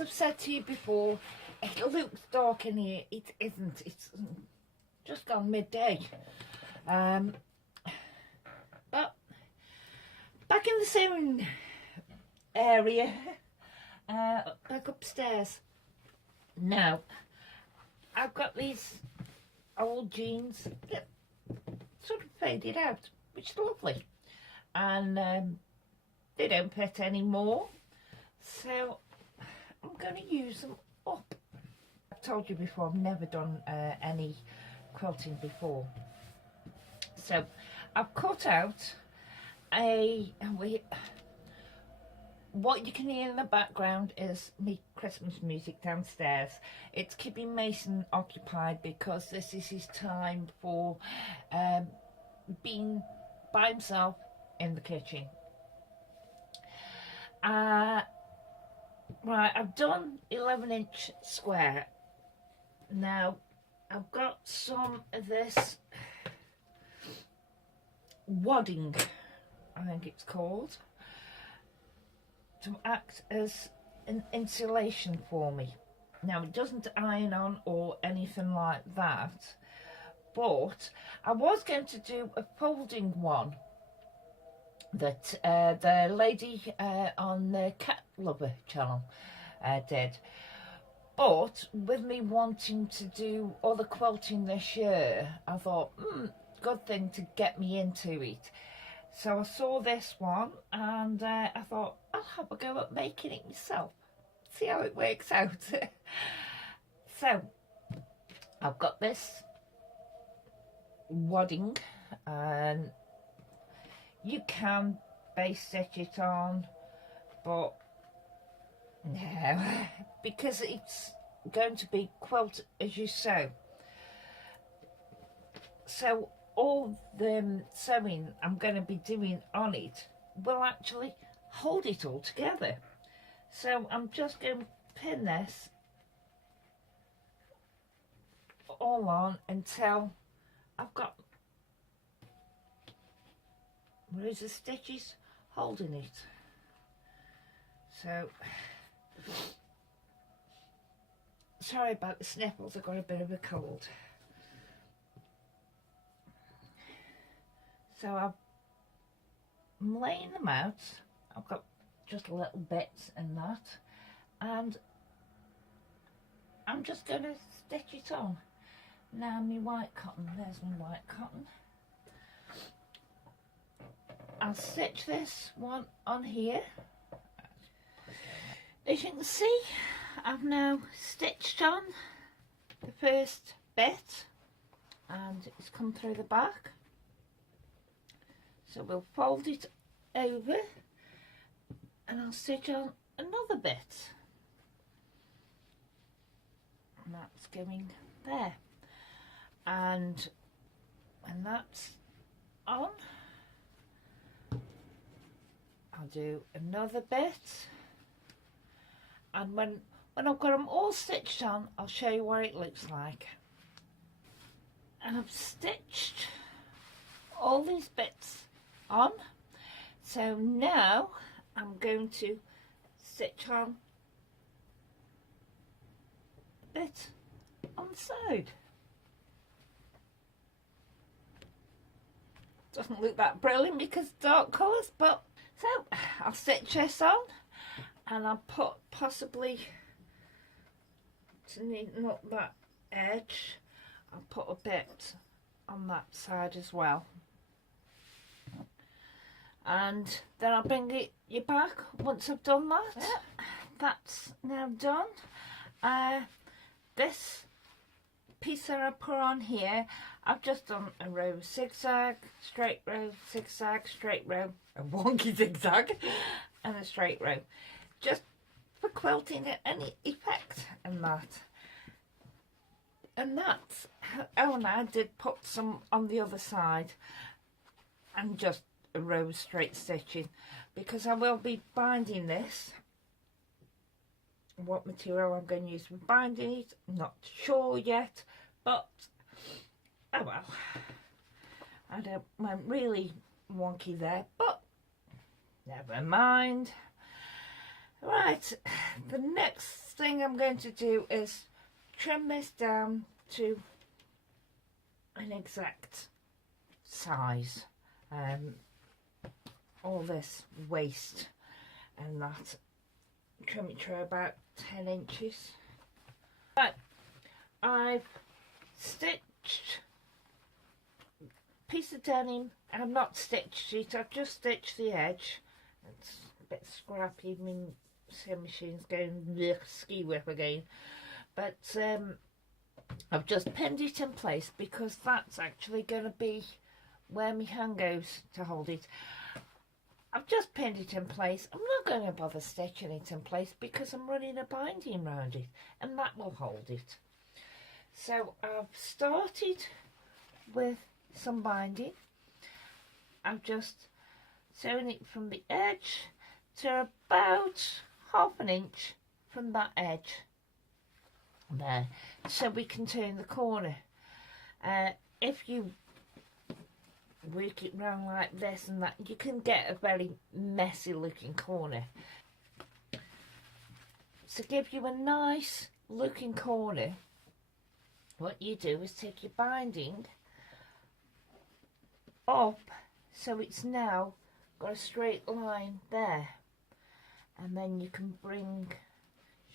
as I've said to you before, it looks dark in here. It isn't. It's just gone midday. But back in the sewing area, back upstairs. Now, I've got these old jeans that sort of faded out, which is lovely. And they don't fit anymore. So I'm going to use them up. I've told you before, I've never done any quilting before. So I've cut out what you can hear in the background is me Christmas music downstairs. It's keeping Mason occupied because this is his time for being by himself in the kitchen. Right, I've done 11-inch square. Now, I've got some of this wadding, I think it's called, to act as an insulation for me. Now, it doesn't iron on or anything like that, but I was going to do a folding one that the lady on the Cat Lover channel did. But with me wanting to do other quilting this year, I thought, good thing to get me into it. So I saw this one and I thought, I'll have a go at making it myself. See how it works out. So, I've got this wadding, and you can base stitch it on, but no, because it's going to be quilt as you sew. So all the sewing I'm going to be doing on it will actually hold it all together. So I'm just going to pin this all on until I've got rows of stitches holding it. So sorry about the sniffles, I've got a bit of a cold. So I'm laying them out. I've got just little bits and that, and I'm just going to stitch it on. Now my white cotton, there's my white cotton. I'll stitch this one on here. As you can see, I've now stitched on the first bit and it's come through the back. So we'll fold it over and I'll stitch on another bit. And that's going there. And when that's on, I'll do another bit. And when I've got them all stitched on, I'll show you what it looks like. And I've stitched all these bits on. So now I'm going to stitch on a bit on the side. Doesn't look that brilliant because dark colours, but so I'll stitch this on and I'll put possibly to neaten up that edge, I'll put a bit on that side as well. And then I'll bring you back once I've done that. Yeah. That's now done. This piece that I put on here, I've just done a row zigzag, straight row, zigzag, straight row, a wonky zigzag and a straight row, just for quilting it any effect and that. And that's, oh, and I did put some on the other side and just a row of straight stitching because I will be binding this. What material I'm going to use for binding it, I'm not sure yet, but oh well, I went really wonky there, but never mind. Right, the next thing I'm going to do is trim this down to an exact size. All this waist and that, trim it to about 10 inches. Right, I've stitched a piece of denim. I've not stitched it, I've just stitched the edge. It's a bit scrappy, my sewing machine's going ski whip again. But I've just pinned it in place because that's actually going to be where my hand goes to hold it. I've just pinned it in place. I'm not going to bother stitching it in place because I'm running a binding around it and that will hold it. So I've started with some binding. I've just sewn it from the edge to about half an inch from that edge there, so we can turn the corner. If you work it round like this and that, you can get a very messy looking corner. To give you a nice looking corner, what you do is take your binding up so it's now got a straight line there, and then you can bring,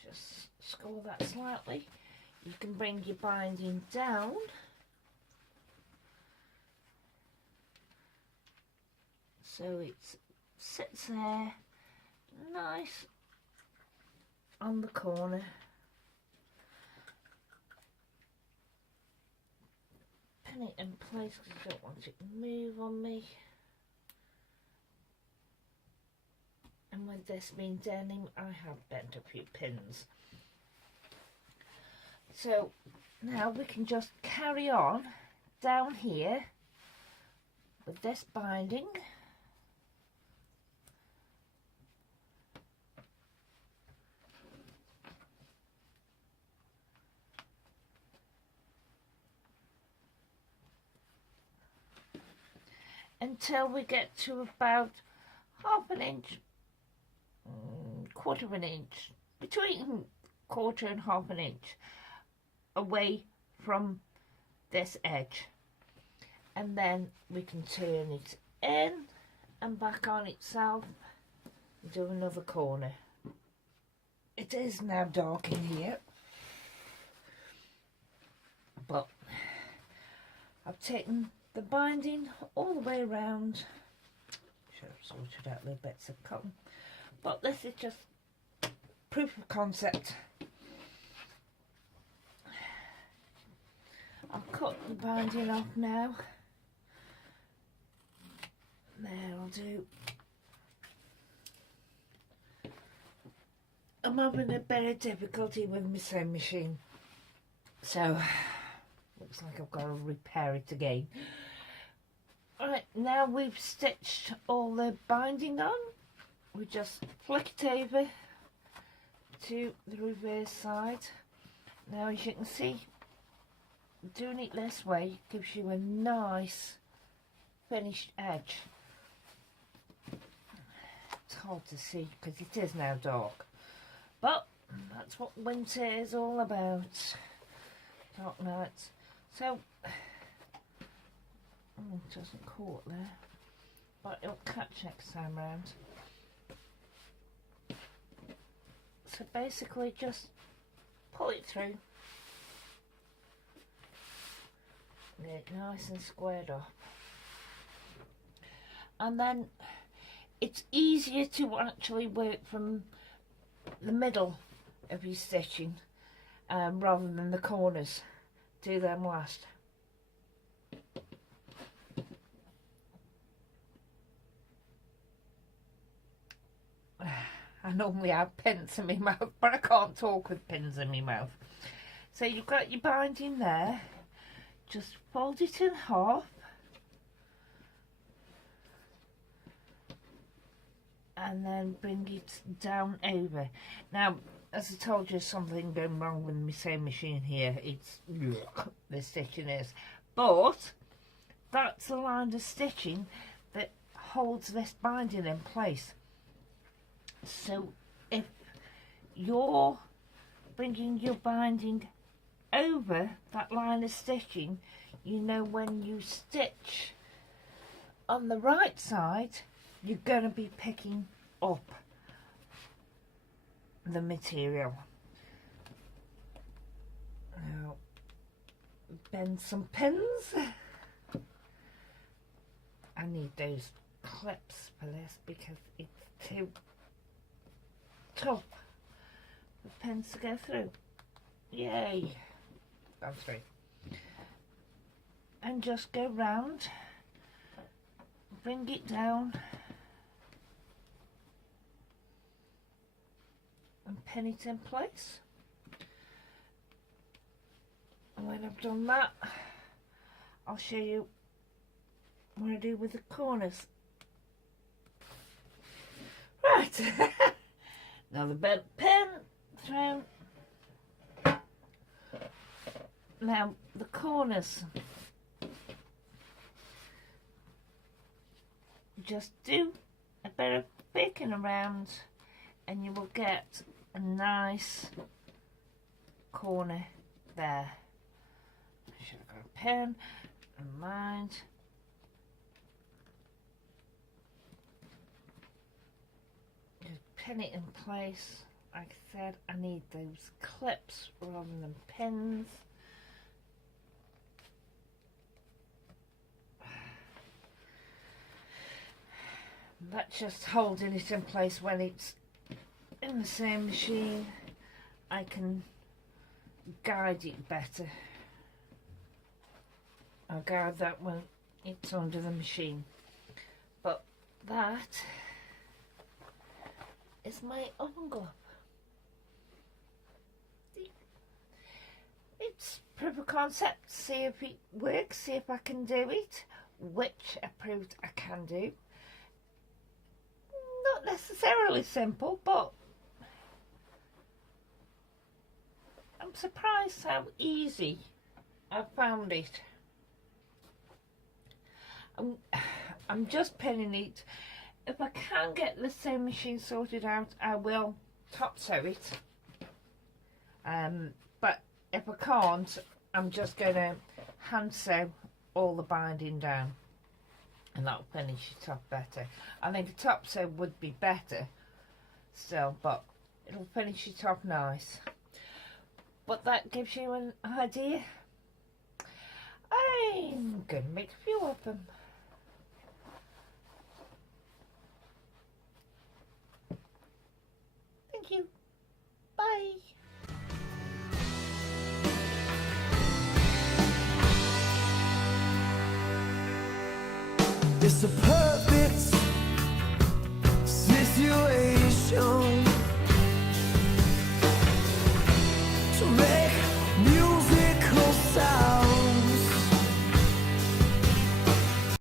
just score that slightly, you can bring your binding down so it sits there nice on the corner. Pin it in place because I don't want it to move on me. And with this being denim, I have bent a few pins. So now we can just carry on down here with this binding. Until we get to about half an inch, quarter of an inch, between quarter and half an inch away from this edge, and then we can turn it in and back on itself and do another corner. It is now dark in here, but I've taken the binding all the way around. Should have sorted out the bits of cotton, but this is just proof of concept. I'll cut the binding off now. There, I'll do. I'm having a bit of difficulty with my sewing machine, so looks like I've got to repair it again. Right, now we've stitched all the binding on, we just flick it over to the reverse side. Now, as you can see, doing it this way gives you a nice finished edge. It's hard to see because it is now dark, but that's what winter is all about, dark nights. So it doesn't caught there, but it'll catch next time round. So basically just pull it through, get it nice and squared off, and then it's easier to actually work from the middle of your stitching rather than the corners. Do them last. I normally have pins in my mouth, but I can't talk with pins in my mouth. So you've got your binding there, just fold it in half and then bring it down over. Now, as I told you, something going wrong with my sewing machine here. It's the stitching is, but that's the line of stitching that holds this binding in place. So if you're bringing your binding over that line of stitching, you know when you stitch on the right side, you're going to be picking up the material. Now, bend some pins. I need those clips for this because it's too tough for pins to go through. Yay! Gone through. And just go round, bring it down, and pin it in place. And when I've done that, I'll show you what I do with the corners. Right, now the bent pin through. Now the corners, just do a bit of picking around and you will get a nice corner there. I should have got a pen and mind. Just pin it in place. Like I said, I need those clips rather than pins. That's just holding it in place when it's in the same machine. I can guide it better. I'll guide that when it's under the machine. But that is my oven glove. It's proof of concept. See if it works, see if I can do it, which I proved I can do. Not necessarily simple, but I'm surprised how easy I found it. I'm just pinning it. If I can get the sewing machine sorted out, I will top sew it. But if I can't, I'm just going to hand sew all the binding down. And that'll finish it off better. I think a top sew would be better still, but it'll finish it off nice. But that gives you an idea. I'm going to make a few of them. Thank you. Bye. It's a perfect situation.